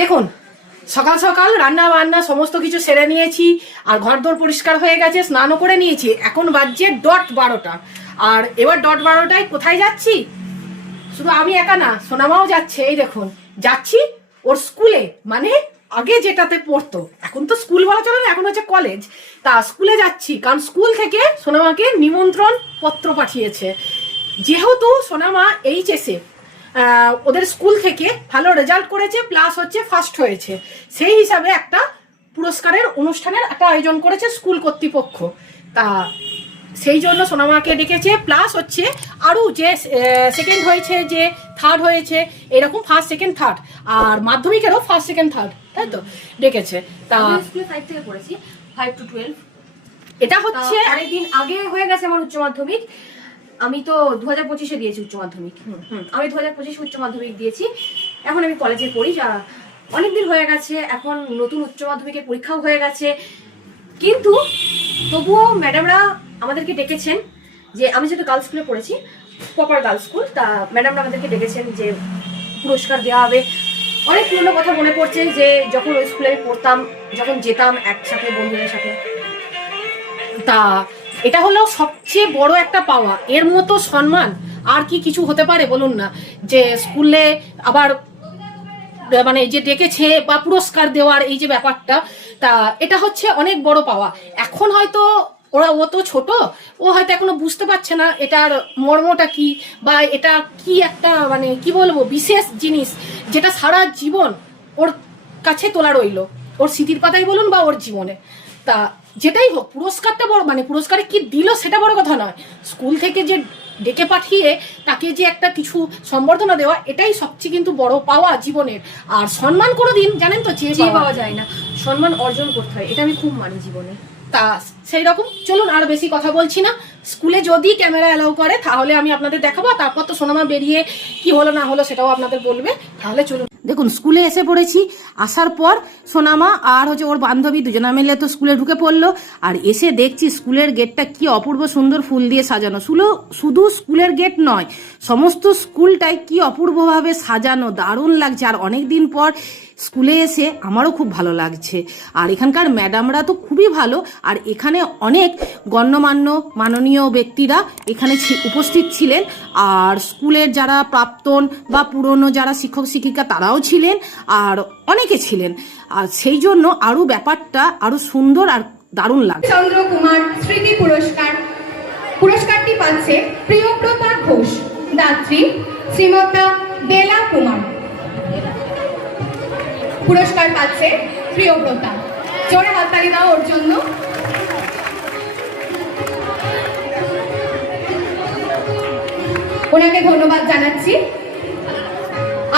দেখুন, সকাল সকাল রান্না বান্না সমস্ত কিছু সেরে নিয়েছি, আর ঘরদোর পরিষ্কার হয়ে গেছে, স্নানও করে নিয়েছি। এখন বাজছে ডট 12টা। আর এবার ডট 12টায় কোথায় যাচ্ছি? শুধু আমি একা না, সোনামাও যাচ্ছে। এই দেখুন, যাচ্ছি ওর স্কুলে, মানে আগে যেটাতে পড়তো, এখন তো স্কুল বলা চলে না, এখন হচ্ছে কলেজ। তা স্কুলে যাচ্ছি, কারণ স্কুল থেকে সোনামাকে নিমন্ত্রণ পত্র পাঠিয়েছে। যেহেতু সোনামা এইচএসে ওদের স্কুল থেকে ভালো রেজাল্ট করেছে, প্লাস হচ্ছে ফার্স্ট হয়েছে, সেই হিসাবে একটা পুরস্কারের অনুষ্ঠানের একটা আয়োজন করেছে স্কুল কর্তৃপক্ষ। তা সেই জন্য সোনামাকে ডেকেছে, প্লাস হচ্ছে আরও যে সেকেন্ড হয়েছে, যে থার্ড হয়েছে, এরকম ফার্স্ট সেকেন্ড থার্ড, আর মাধ্যমিকেরও ফার্স্ট সেকেন্ড থার্ড, তাই তো ডেকেছে। তা স্কুলে 5 থেকে পড়েছি, 5 to 12। এটা হচ্ছে অনেকদিন আগে হয়ে গেছে আমার উচ্চ মাধ্যমিক। আমি তো 2025-এ দিয়েছি উচ্চ মাধ্যমিক। আমি 2025 উচ্চ মাধ্যমিক দিয়েছি। এখন আমি কলেজে পড়ি, অনেকদিন হয়ে গেছে। এখন নতুন উচ্চ মাধ্যমিকের পরীক্ষাও হয়ে গেছে, কিন্তু তবুও ম্যাডামরা আমাদেরকে ডেকেছেন যে, আমি যেহেতু গার্লস স্কুলে পড়েছি, প্রপার গার্লস স্কুল, তা ম্যাডামরা আমাদেরকে ডেকেছেন যে পুরস্কার দেওয়া হবে। অনেক পুরনো কথা মনে পড়ছে, যে যখন ওই স্কুলে আমি পড়তাম, যখন যেতাম একসাথে বন্ধুদের সাথে। তা এটা হলো সবচেয়ে বড় একটা পাওয়া। এর মতো সম্মান আর কি কিছু হতে পারে বলুন না? যে স্কুলে আবার মানে যে ডেকেছে বা পুরস্কার দেওয়ার এই যে ব্যাপারটা, তা এটা হচ্ছে অনেক বড় পাওয়া। এখন হয়তো ও তো ছোট, ও হয়তো এখনো বুঝতে পারছে না এটার মর্মটা কি, বা এটা কি একটা মানে কি বলবো বিশেষ জিনিস, যেটা সারা জীবন ওর কাছে তোলা রইলো, ওর স্মৃতির পাতায় বলুন বা ওর জীবনে। তা যেটাই হোক, পুরস্কারটা বড়, মানে পুরস্কারে কি দিল সেটা বড় কথা নয়, স্কুল থেকে যে ডেকে পাঠিয়ে তাকে যে একটা কিছু সম্বর্ধনা দেওয়া, এটাই সবচেয়ে কিন্তু বড় পাওয়া জীবনের। আর সম্মান কোনোদিন জানেন তো চেয়ে পাওয়া যায় না, সম্মান অর্জন করতে হয়, এটা আমি খুব মানি জীবনে। তা সেই রকম চলুন, আর বেশি কথা বলছি না। স্কুলে যদি ক্যামেরা অ্যালাউ করে তাহলে আমি আপনাদের দেখাবো, তারপর তো সোনামা বেরিয়ে কি হলো না হলো সেটাও আপনাদের বলবে। তাহলে চলুন, দেখুন স্কুলে এসে পড়েছি। আসার পর সোনামা আর হচ্ছে ওর বান্ধবী দুজনা মিলে তো স্কুলে ঢুকে পড়লো। আর এসে দেখছি স্কুলের গেটটা কি অপূর্ব সুন্দর ফুল দিয়ে সাজানো। শুধু স্কুলের গেট নয়, সমস্ত স্কুলটাই কি অপূর্বভাবে সাজানো, দারুণ লাগছে। আর অনেক দিন পর স্কুলে এসে আমারও খুব ভালো লাগছে। আর এখানকার ম্যাডামরা তো খুবই ভালো। আর এখানে অনেক গণ্যমান্য মাননীয় ব্যক্তিরা এখানে উপস্থিত ছিলেন। আর স্কুলের যারা প্রাক্তন বা পুরনো যারা শিক্ষক শিক্ষিকা তারাও ছিলেন, আর অনেকে ছিলেন। আর সেই জন্য আরও ব্যাপারটা আরও সুন্দর আর দারুণ লাগছে। চন্দ্র কুমার স্মৃতি পুরস্কার, পুরস্কারটি পাচ্ছে প্রিয়ব্রতা ঘোষ, দাত্রী শ্রীমতা বেলা কুমার। পুরস্কার পাচ্ছে প্রিয়ব্রতা। জোরে হাততালি দাও ওর জন্য। ওনাকে ধন্যবাদ জানাচ্ছি।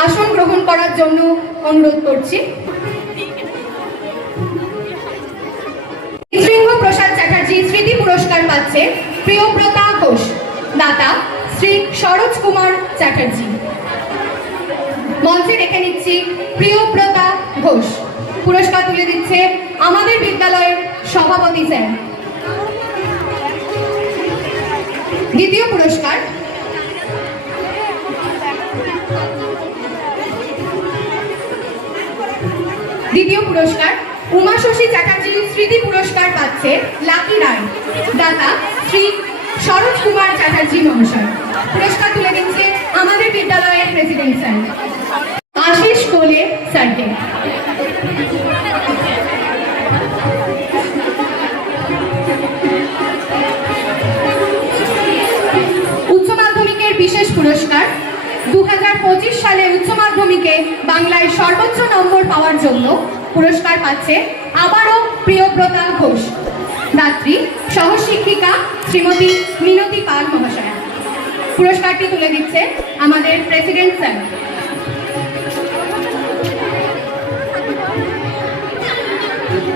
আসন গ্রহণ করার জন্য অনুরোধ করছি। সিংহ প্রসাদ চ্যাটার্জি স্মৃতি পুরস্কার পাচ্ছে প্রিয়ব্রতা ঘোষ, দাতা শ্রী সরোজ কুমার চ্যাটার্জি। মঞ্চে রেখে নিচ্ছি প্রিয়ব্রতা ঘোষ। পুরস্কার তুলে দিচ্ছে আমাদের বিদ্যালয়ের সভাপতি স্যার। দ্বিতীয় পুরস্কার উমাশশী চ্যাটার্জি স্মৃতি পুরস্কার পাচ্ছে লাকি রায়, দাতা শ্রী সরোজ কুমার চ্যাটার্জি মহাশয়। পুরস্কার তুলে দিচ্ছে আমাদের বিদ্যালয়ের প্রেসিডেন্ট স্যার আশিস কোলে স্যারকে। উচ্চ মাধ্যমিকের বিশেষ পুরস্কার 2025 সালে উচ্চ মাধ্যমিকে বাংলায় সর্বোচ্চ নম্বর পাওয়ার জন্য পুরস্কার পাচ্ছে আবারও প্রিয়ব্রতা ঘোষ, দাত্রী সহশিক্ষিকা শ্রীমতী মিনতি পাল মহাশয়া। পুরস্কারটি তুলে দিচ্ছে আমাদের প্রেসিডেন্ট স্যার।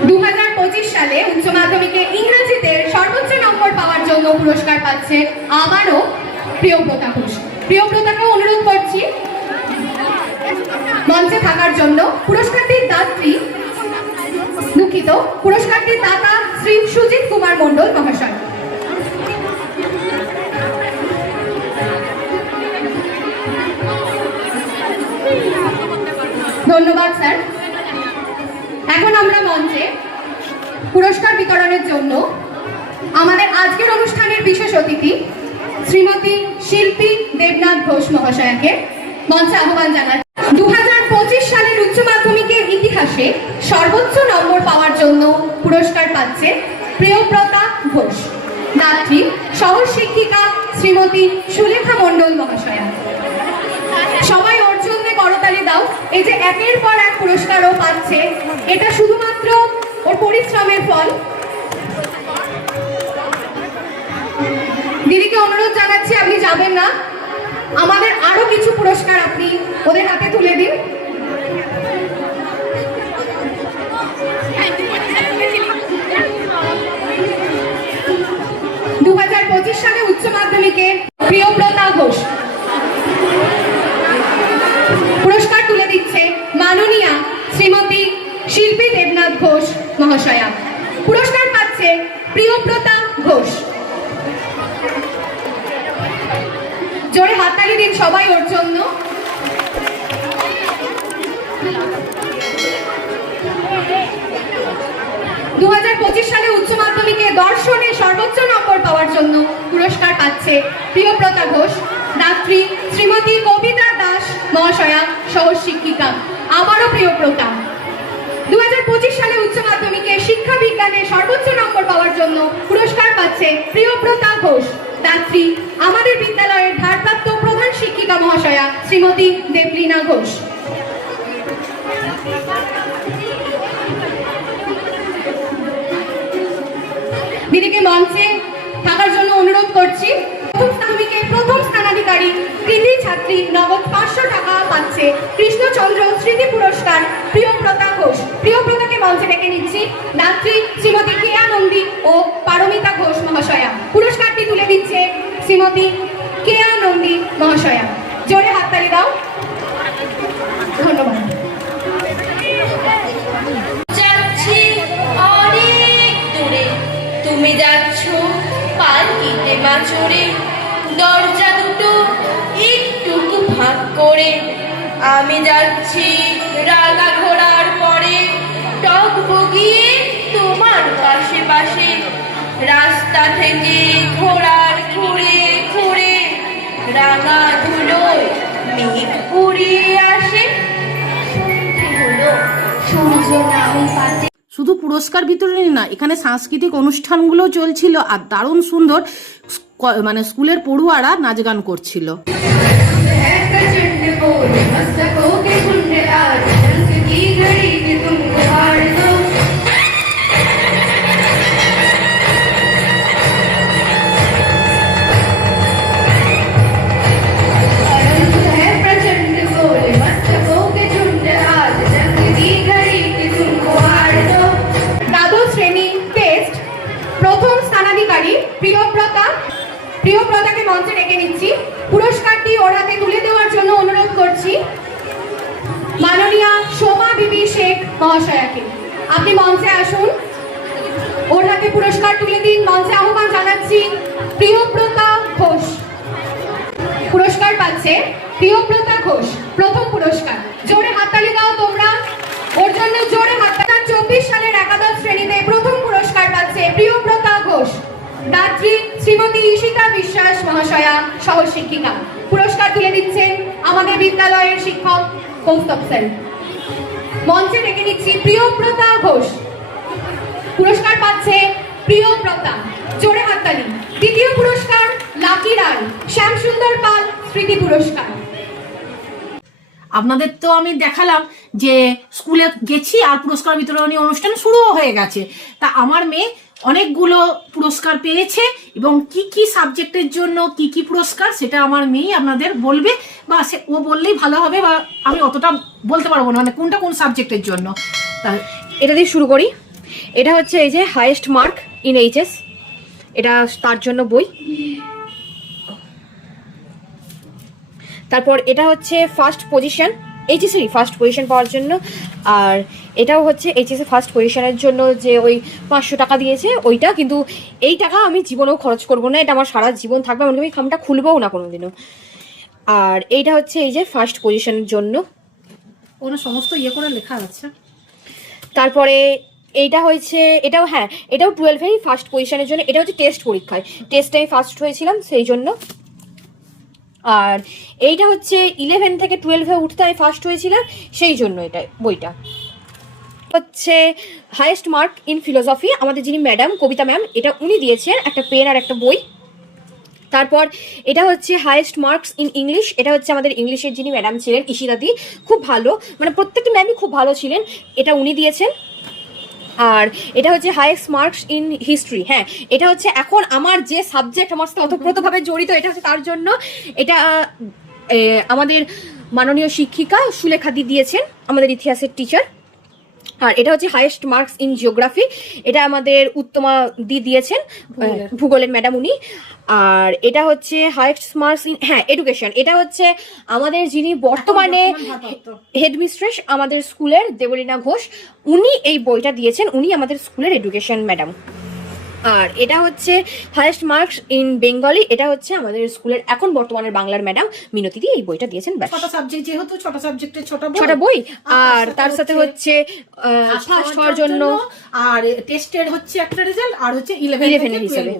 2025 সালে উচ্চ মাধ্যমিকে ইংরেজিতে সর্বোচ্চ নম্বর পাওয়ার জন্য জন্য পুরস্কার পাচ্ছে আবারও প্রিয়ব্রতা ঘোষ। প্রিয়ব্রতাকে অনুরোধ করছি মঞ্চে থাকার জন্য। পুরস্কারটির দাত্রী দুঃখিত, পুরস্কারটির দাতা শ্রী সুজিত কুমার মণ্ডল মহাশয়। ধন্যবাদ স্যার। এখন আমরা মঞ্চে পুরস্কার বিতরণের জন্য আমাদের আজকের অনুষ্ঠানের বিশেষ অতিথি শ্রীমতী শিল্পী দেবনাথ ঘোষ মহাশয়াকে মঞ্চে আহ্বান জানাচ্ছি। 2025 সালের উচ্চ মাধ্যমিকের ইতিহাসে সর্বোচ্চ নম্বর পাওয়ার জন্য পুরস্কার পাচ্ছে প্রিয়ব্রতা ঘোষ। দাত্রী সহ শিক্ষিকা শ্রীমতী সুলেখা মণ্ডল মহাশয়া। সবাই ওর জন্য করতালি দাও। এই যে একের পর এক পুরস্কারও পাচ্ছে, এটা শুধুমাত্র ওর পরিশ্রমের ফল। দিদিকে অনুরোধ জানাচ্ছি আপনি যাবেন না, আমাদের আরো কিছু পুরস্কার আপনি ওদের হাতে তুলে দিন। সালে উচ্চ মাধ্যমিকে প্রিয়ব্রতা ঘোষ পুরস্কার তুলে দিচ্ছে মাননীয়া শ্রীমতী শিল্পী দেবনাথ ঘোষ মহাশয়া। পুরস্কার পাচ্ছে প্রিয়ব্রতা ঘোষ। জোরে হাততালি দিন সবাই ওর জন্য। সালে উচ্চ মাধ্যমিকে দর্শনে সর্বোচ্চ নম্বর পাওয়ার জন্য পুরস্কার পাচ্ছে প্রিয়ব্রতা ঘোষ। দাত্রী শ্রীমতী কবিতা দাস মহাশয়া, সহ শিক্ষিকা আবারও প্রিয়ব্রতা। 2025 সালে উচ্চ মাধ্যমিকে শিক্ষা বিজ্ঞানে সর্বোচ্চ নম্বর পাওয়ার জন্য পুরস্কার পাচ্ছে প্রিয়ব্রতা ঘোষ। দাত্রী আমাদের বিদ্যালয়ের ভারপ্রাপ্ত প্রধান শিক্ষিকা মহাশয়া শ্রীমতী দেবলীনা ঘোষ। দিদিকে মঞ্চে থাকার জন্য অনুরোধ করছি। প্রথম স্থানাধিকারী কৃতি ছাত্রী নগদ 500 টাকা পাচ্ছে কৃষ্ণচন্দ্র স্মৃতি পুরস্কার প্রিয়ব্রতা ঘোষ। প্রিয়ব্রতাকে মঞ্চে ডেকে নিচ্ছি। দাত্রী শ্রীমতী কেয়া নন্দী ও পারমিতা ঘোষ মহাশয়া। পুরস্কারটি তুলে দিচ্ছে শ্রীমতী কেয়া নন্দী মহাশয়া। জোরে হাততালি দাও। ধন্যবাদ। তুমি যাচ্ছ পালকিতে মাচড়ে, দরজা দুটো একটুকু ফাঁক করে। আমি যাচ্ছি রাগা ঘোড়ার পরে, টক বগিয়ে তোমার পাশে পাশে। রাস্তা থেকে ঘোড়ার ঘুরে ঘুরে রাঙা ধুলোয় মেঘ উড়িয়ে আসে। সন্ধে হলো, সূর্য নামে পাতে। শুধু পুরস্কার বিতরণী না, এখানে সাংস্কৃতিক অনুষ্ঠানগুলো চলছিল আর দারুণ সুন্দর মানে স্কুলের পড়ুয়ারা নাচ গান করছিল। প্রিয়ব্রতাকে মঞ্চে ডেকে নিচ্ছি। পুরস্কারটি ওর হাতে তুলে দেওয়ার জন্য অনুরোধ করছি মাননীয়া শোভা বিবি শেখ মহাশয়াকে। আপনি মঞ্চে আসুন, ওর হাতে পুরস্কার তুলে দিন। মঞ্চে আহ্বান জানাচ্ছি প্রিয়ব্রতা ঘোষ। পুরস্কার পাচ্ছে প্রিয়ব্রতা ঘোষ, প্রথম পুরস্কার। জোরে হাততালি দাও তোমরা ওর জন্য, জোরে হাততালি। 24 সালের একাদশ শ্রেণীতে প্রথম পুরস্কার পাচ্ছে প্রিয়ব্রতা ঘোষ। দাত্রী শ্রীমতী ঈশিতা বিশ্বাস মহাশয়া, সহ শিক্ষিকা। পুরস্কার তুলে দিচ্ছেন আমাদের বিদ্যালয়ের শিক্ষক কৌস্তব স্যার। মঞ্চে ডেকে নিচ্ছি প্রিয়ব্রতা ঘোষ। পুরস্কার পাচ্ছে প্রিয়ব্রতা। জোরে হাততালি। দ্বিতীয় পুরস্কার লাকি রায়, শ্যাম সুন্দর পাল স্মৃতি পুরস্কার। আপনাদের তো আমি দেখালাম যে স্কুলে গেছি আর পুরস্কার বিতরণী অনুষ্ঠান শুরুও হয়ে গেছে। তা আমার মেয়ে অনেকগুলো পুরস্কার পেয়েছে এবং কি কি সাবজেক্টের জন্য কি কি পুরস্কার সেটা আমার মেয়ে আপনাদের বলবে, বা ও বললেই ভালো হবে, বা আমি অতটা বলতে পারবো না মানে কোনটা কোন সাবজেক্টের জন্য। এটা দিয়ে শুরু করি। এটা হচ্ছে এই যে হাইয়েস্ট মার্ক ইন এইচএস, এটা তার জন্য বই। তারপর এটা হচ্ছে first position, HSC first position পাওয়ার জন্য। আর এটাও হচ্ছে এইচএসি ফার্স্ট পজিশনের জন্য যে ওই 500 টাকা দিয়েছে ওইটা, কিন্তু এই টাকা আমি জীবনেও খরচ করবো না, এটা আমার সারা জীবন থাকবে, এমনকি আমি খামটা খুলবও না কোনোদিনও। আর এইটা হচ্ছে এই যে ফার্স্ট পজিশনের জন্য, ওখানে সমস্ত ইয়ে করে লেখা আছে। তারপরে এইটা হয়েছে, এটাও হ্যাঁ এটাও 12-এই ফার্স্ট পজিশনের জন্য, এটা হচ্ছে টেস্ট পরীক্ষায়, টেস্টে আমি ফার্স্ট হয়েছিলাম সেই জন্য। আর এইটা হচ্ছে 11 থেকে 12-এ উঠতে আমি ফার্স্ট হয়েছিলাম সেই জন্য এটা বইটা হচ্ছে হাইয়েস্ট মার্ক ইন ফিলোসফি, আমাদের যিনি ম্যাডাম কবিতা ম্যাম, এটা উনি দিয়েছেন একটা পেন আর একটা বই। তারপর এটা হচ্ছে হাইয়েস্ট মার্কস ইন ইংলিশ, এটা হচ্ছে আমাদের ইংলিশের যিনি ম্যাডাম ছিলেন ইশিতাদি, খুব ভালো, মানে প্রত্যেকটা ম্যামই খুব ভালো ছিলেন, এটা উনি দিয়েছেন। আর এটা হচ্ছে হাইয়েস্ট মার্কস ইন হিস্ট্রি, হ্যাঁ এটা হচ্ছে এখন আমার যে সাবজেক্ট আমার সাথে ওতপ্রোতভাবে জড়িত, এটা হচ্ছে তার জন্য, এটা আমাদের মাননীয় শিক্ষিকা সুলেখাদি দিয়েছেন, আমাদের ইতিহাসের টিচার। আর এটা হচ্ছে হাইয়েস্ট মার্কস ইন জিওগ্রাফি, এটা আমাদের উত্তমা দি দিয়েছেন, ভূগোলের ম্যাডাম উনি। আর এটা হচ্ছে হাইয়েস্ট মার্কস ইন হ্যাঁ এডুকেশন, এটা হচ্ছে আমাদের যিনি বর্তমানে হেডমিস্ট্রেস আমাদের স্কুলের দেবলীনা ঘোষ, উনি এই বইটা দিয়েছেন, উনি আমাদের স্কুলের এডুকেশন ম্যাডাম। আর এটা হচ্ছে হাইয়েস্ট মার্কস ইন বেঙ্গলি, এটা হচ্ছে আমাদের স্কুলের এখন বর্তমানের বাংলার ম্যাডাম মিনতি দি এই বইটা দিয়েছেন। ছটা সাবজেক্ট, যেহেতু ছটা সাবজেক্টের ছটা বই, আর তার সাথে হচ্ছে ফার্স্ট হওয়ার জন্য, আর টেস্টের হচ্ছে একটা রেজাল্ট, আর হচ্ছে 11 হিসেবে।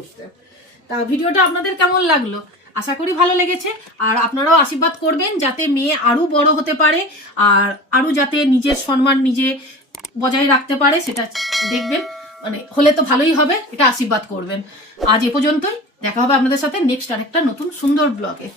তা ভিডিওটা আপনাদের কেমন লাগলো? আশা করি ভালো লেগেছে। আর আপনারাও আশীর্বাদ করবেন যাতে মেয়ে আরো বড় হতে পারে, আর আরো যাতে নিজের সম্মান নিজে বজায় রাখতে পারে, সেটা দেখবেন। মানে হলে তো ভালোই হবে, এটা আশীর্বাদ করবেন। আজ এ পর্যন্তই, দেখা হবে আপনাদের সাথে নেক্সট আরেকটা নতুন সুন্দর ব্লগে।